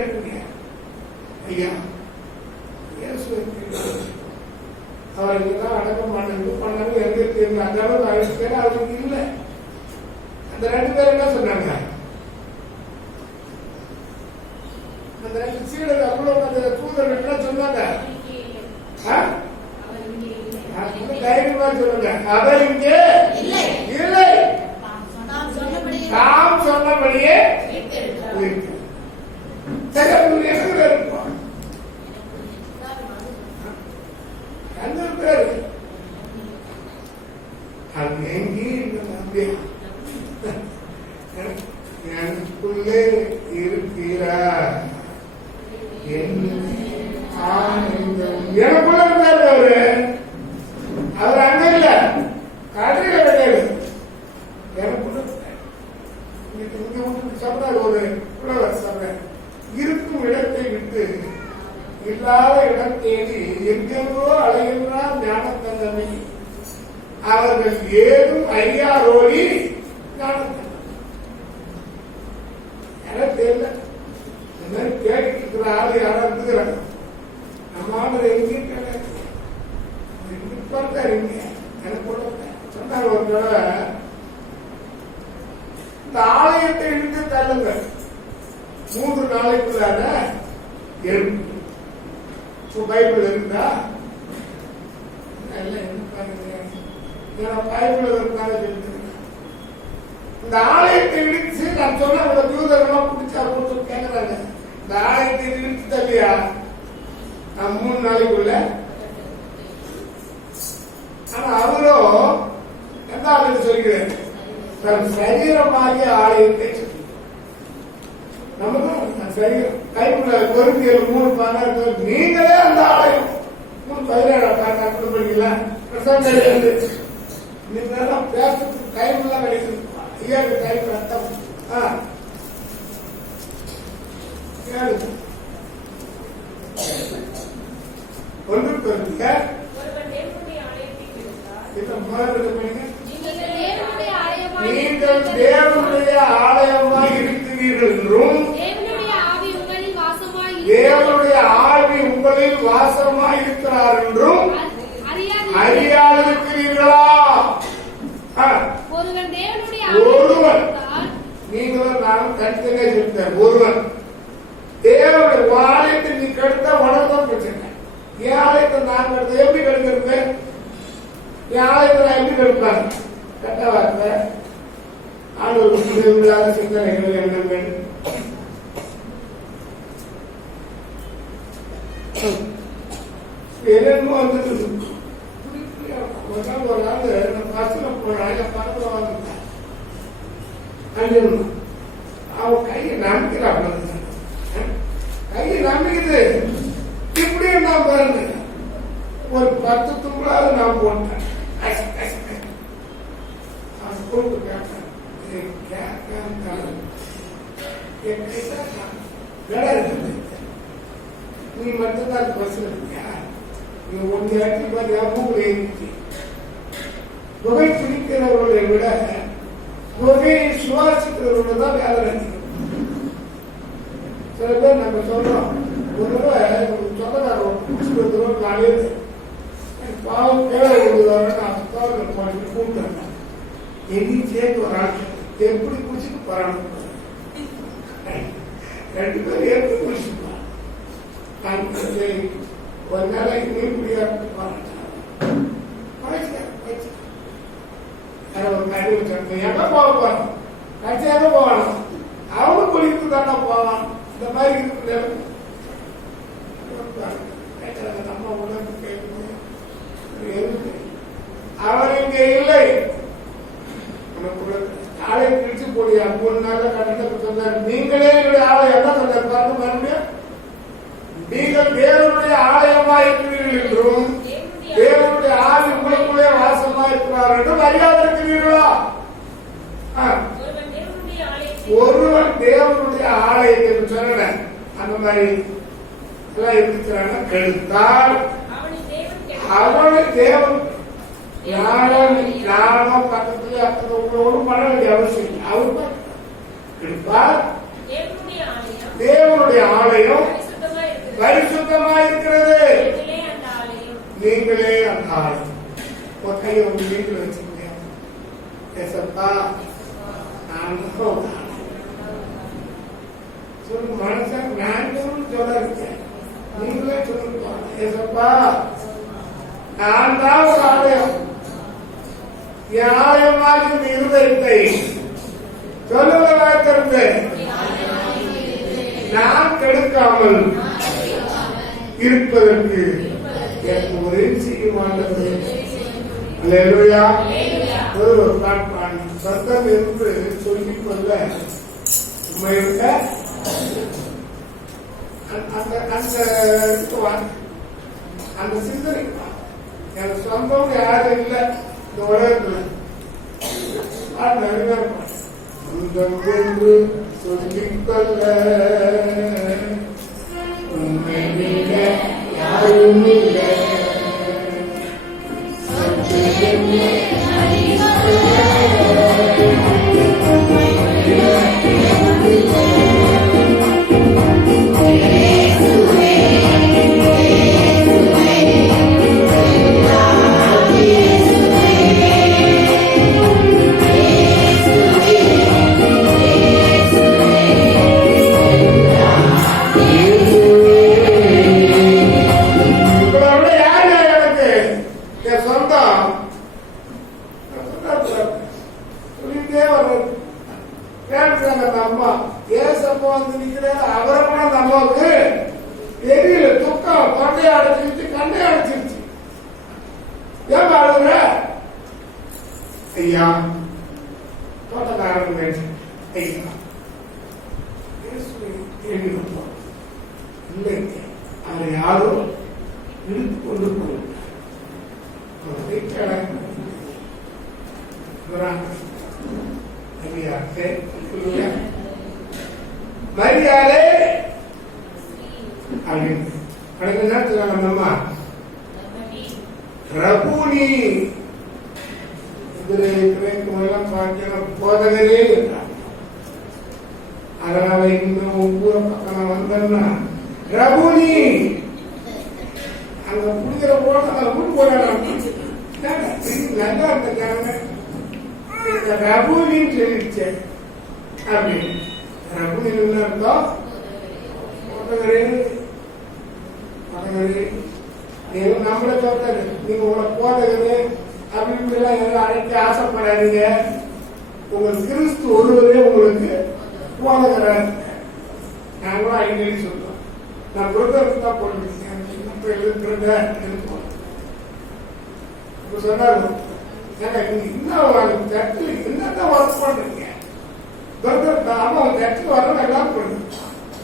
கேட்டுங்க, ஐயா அவர் இங்கதான் அடக்கம் பண்ணாங்க எங்க தெரியும் அந்த அளவுக்கு அழைச்சு அவருக்கு இல்லை. அந்த 2 பேர் என்ன சொன்னாங்க, அந்த 2 சீடர் அவ்வளவு அந்த தூதர் என்ன சொன்னாங்க, தைரியமா சொல்லுங்க, அவர் இங்கே இல்லை, நாம் சொன்னபடியே இருக்கும். எனக்குள்ளே இருக்கிறார், எனக்குள்ள இருக்காரு அவரு. அவர் அங்க இல்ல, கடையில கிடையாது, எனக்குள்ள சொல்றாரு. ஒரு புலவர் சொல்ற, இருக்கும் இடத்தை விட்டு இல்லாத இடம் தேடி எங்கெங்கோ அலைகின்றார் ஞானத்தந்தமே, அவர்கள் ஏதும் ஐயாரோடி ஞானத்தந்தம். எனக்கு தெரியல, இந்த மாதிரி கேட்டுட்டு இருக்கிற ஆளு யாரா இருக்கிறாங்க. நம்ம ஆளு எங்கேயும் கிடையாது, எனக்கு சொன்னாங்க. ஒரு தடவை இந்த ஆலயத்தை இழுத்து தள்ளுங்க, 3 நாளைக்குள்ளார எழுப்பு. பைபிள் இருந்தா பைபிள் இருந்தாங்க. இந்த ஆலயத்தை இழுத்து நான் சொன்ன உங்க தூதரெல்லாம் பிடிச்சா கொடுத்து கேட்கறாங்க, இந்த ஆலயத்தை இழுத்து தள்ளியா நான் 3 நாளைக்குள்ள. ஆனா அவரும் என்ன ஆலயத்தை சொல்கிறேன், தன் சரீரமாகிய ஆலயத்தை நமக்கும் சரீரம் கைக்குள்ள பொறுப்பியல் 3 பதினாறு நீங்களே அந்த ஆலயம் 3 17 படிக்கல நீங்க பேசுறதுக்கு கைக்குள்ள கிடைக்குது. ஐயாவுக்கு கைக்குள்ள அர்த்தம் ஒன்று பொறுப்பிக்க நீங்கள் தேவனுடைய ஆலயமாய் இருக்கிறீர்கள் என்றும் தேவனுடைய ஆவி உங்களில் வாசமாய் இருக்கிறார் என்றும் அறியாதிருக்கிறீர்களா? ஒருவன், நீங்களும் நானும் தனித்தனே சொல்லிட்டேன். ஒருவன் தேவனுடைய ஆலயத்தை நீ கெடுத்தா உனக்குதான் பிரச்சனை. என் ஆலயத்தை நான் கெடுத்த எப்படி கெடுக்கிறது? என் ஆலயத்தை நான் எப்படி கெடுப்பேன்? கெட்ட வார்த்தை, ஆண்டவருக்கு இல்லாத சிந்தனைகள் எண்ணங்கள். என்னென்னமோ வந்துட்டு ஒரு நாள் பஸ்ல போனாங்க, பக்கத்துல வந்துட்டேன். அவன் கையை நம்பிக்கிறான், கையை நம்பிக்குது. இப்படியே நான் பாருங்க, ஒரு 10 தும்பலாவது நான் போட்டேன். கொடுத்து கேட்டேன், நீ மட்டும்தான் பஸ்ல இருக்கியா? நீ 1 இடத்துல பார்த்தியா மூக்குல ஏறிச்சு. புகை பிடிக்கிறவர்களை விட புகையை சுவாசிக்கிறவர்கள தான் வேலை அதிகம். சில பேர் நம்ம சொல்றோம், ஒரு தடவை சொந்தக்காரர் குடிச்சுட்டு வந்துடும், காலையில் பாவம் வேலை கொடுக்குறாரு, நான் புத்தகங்கள் போட்டு கூப்பிட்டுறேன். எங்கேயும் சேர்த்து ஒரு ஆள் எப்படி குடிச்சுட்டு போறாங்க, 2 பேரும் எப்படி குடிச்சுட்டு ஒரு நாளைக்கு நீர் குடியாரு எங்க போக போறோம், கட்சியாக போகணும். அவனும் குளிக்கு தானே போவான். இந்த மாதிரி இருக்கு நம்ம உணர்வு கேட்கணும். அவர் இங்க இல்லை, ஆளை பிடிச்சு போடியா 3 நாள்ல கண்டிப்பா சொன்னார். நீங்களே என்னுடைய ஆலயம் என்ன சொன்னார் பாருங்க, மறுபடியும் நீங்கள் தேவனுடைய ஆலயமாக இருக்கிறீர்கள் என்றும் தேவனுடைய ஆவி உங்களுக்குள்ளே வாசமா இருக்கிறார் என்றும் அறியாதிருக்கிறீர்களா? ஒருவன் தேவனுடைய ஆலயத்தை என்று சொன்ன அந்த மாதிரி எல்லாம் இருக்கிறாங்க. கெடுத்தால் அவனை தேவன் ஞானம் பக்கத்துல ஒன்றும் பண்ண வேண்டிய அவசியம் இல்லை. அவர் கெடுப்பார் தேவனுடைய ஆலயம் பரிசுத்தமா இருக்கிறது. நீங்களே அந்த ஆலயம். ஒரு கையை உங்க வீட்டில் வச்சுக்கோங்க. ஏசப்பா நான் சொல்லு மனுஷன் நான் சொல்ல இருக்கேன். நீங்களே சொல்லுங்க. ஏசப்பா நான் தான் ஒரு ஆலயம். என் ஆலயமாக இந்த இருதயத்தை சொல்லுவ வைத்திருந்து நான் கெடுக்காமல் இருப்பதற்கு எனக்கு ஒரே செய்யுமானது. அல்லேலூயா. ஒரு சத்தம் என்று சொல்லிக் கொள்ள உண்மையுள்ள அந்த சிந்தனை எனக்கு சொந்தம் யாரும் இல்லை இந்த உலகத்தில். சொந்தம் என்று சொல்லிக் கொள்ள உண்மை யாரும் இல்லை. அம்மா ஏசப்பா வந்து நிக்கிற அவரை கூட அந்த அம்மாவுக்கு தெரியல. துக்கம் தொண்டையை அடைச்சிருச்சு, கண்ணை அடைச்சிருச்சு. ஏன் அழுகுற? ஐயா தோட்டக்காரன் ஐயா இல்லை, அவரை யாரும் இழுத்து கொண்டு போகிறாங்க. மரியாதை அப்படின்னு நம்ம ரபூனி போதகரே என்றார். அதனால இன்னும் ஊர பக்கம் வந்தோம்னா ரபூனி அங்க குடிக்கிற போட வீட்டு போறாங்க. நல்லா இருக்காங்க ரபூனின்னு சொல்லிடுச்சு. அப்படின்னு ரபூனி இருந்தோம் போதகரே நீங்க நம்மள சொல்றாரு, நீங்க உங்களை போதகரு அப்படின்னு எல்லாம் அழைக்க ஆசைப்படாதீங்க. உங்கள் கிறிஸ்து ஒருவரே உங்களுக்கு போதகராக. நாங்களும் அடிக்கடி சொல்றோம், நான் பிரதருக்கு தான் போடுறேன் சொன்னாரு. நீங்க இன்னும் சர்ச்சில் என்னதான் ஒர்க் பண்றீங்க? பிரதர் ஆமா சர்ச்சுக்கு வரணும் எல்லாம் பண்ணுங்க.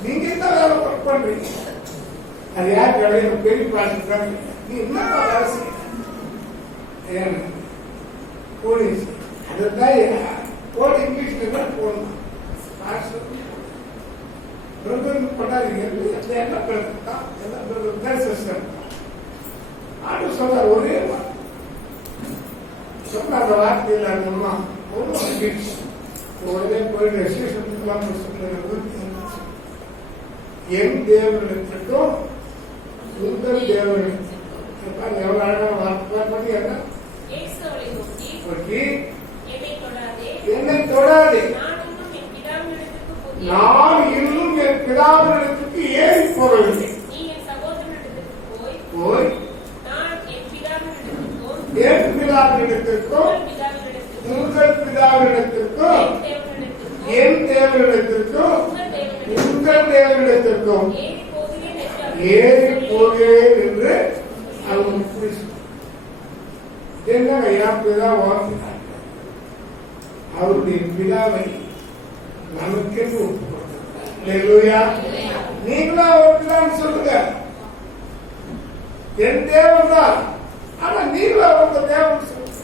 நீங்க என்ன வேலை ஒர்க் பண்றீங்க? அது யார் கிடையாது, பெரிய பாட்டு. நீ என்ன வேலை செய்ய போலீஸ் அதுதான் போட இங்கிலீஷ்ல தான் போடணும். பண்ணாதீங்க ஆண்டு சொன்னார். ஒரே சொன்ன அந்த வார்த்தையில் அம்மா உடனே போயிட்டு விசேஷத்துக்கெல்லாம் என் தேவனிடத்திற்கும் உங்கள் தேவனிடத்திற்கும் எவ்வளவு அழகான வார்த்தை பண்ணி என்ன என்னை தொடாதே, நான் இன்னும் என் பிதாவினிடத்துக்கு ஏறி போகவில்லை. போய் என் பிதாவினிடத்திற்கும் உங்கள் பிதாவினிடத்திற்கும் என் தேவனிடத்திற்கும் உங்கள் தேவனிடத்திற்கும் ஏறி போகிறேன் என்று அவங்க என்ன என் பிதா வாசினார். அவருடைய பிதாவை நமக்கென்று ஒப்பு கொடுத்தார். நீங்களும் அவருக்குதான் சொல்லுங்க, என் தேவன் தான். ஆனா நீங்களும் அவங்க தேவன் சொல்லுங்க.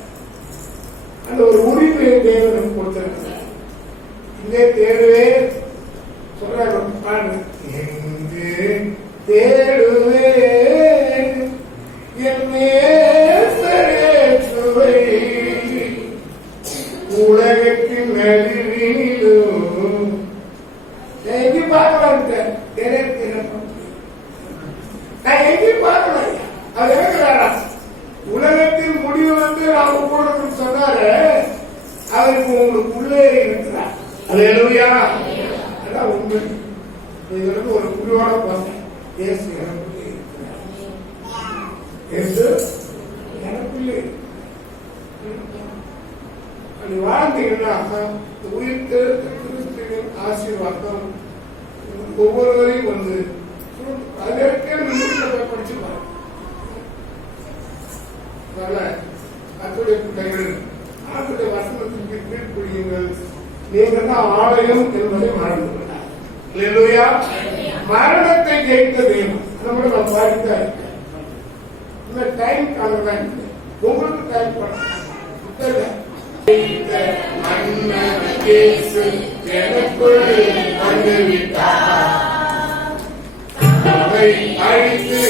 அந்த ஒரு உரிமையை தேவனுக்கு கொடுத்திருக்கிறார். இங்கே தேடுவே சொல்றாங்க, எங்கு தேடுவே உலகத்தின் நடுவிலும் எங்கி பார்க்கலாம். சொல்லுறது ஒரு குழுவோட போனேன். இயேசு எனக்குள்ளே இருக்கிறார். இயேசு எனக்குள்ளே அப்படி வாழ்ந்தீங்கன்னா உயிர்த்து கிறிஸ்துவின் ஆசீர்வாதம் ஒவ்வொருவரையும் வந்து அதற்கே படிச்சு பாருங்க. அத்துடைய பிள்ளைகள் ஆத்துடைய வசனத்திற்கு கீழ்ப்படியுங்கள். நீங்கள் தான் ஆலயம் என்பதை மறந்து மரணத்தை ஜெயித்த தெய்வம் நம்மள நான் பாடித்தா இருக்கேன். இந்த டைம் காலதான் உங்களுக்கு டைம் பண்ண எனக்குள் வந்துவிட்டார் அழைத்து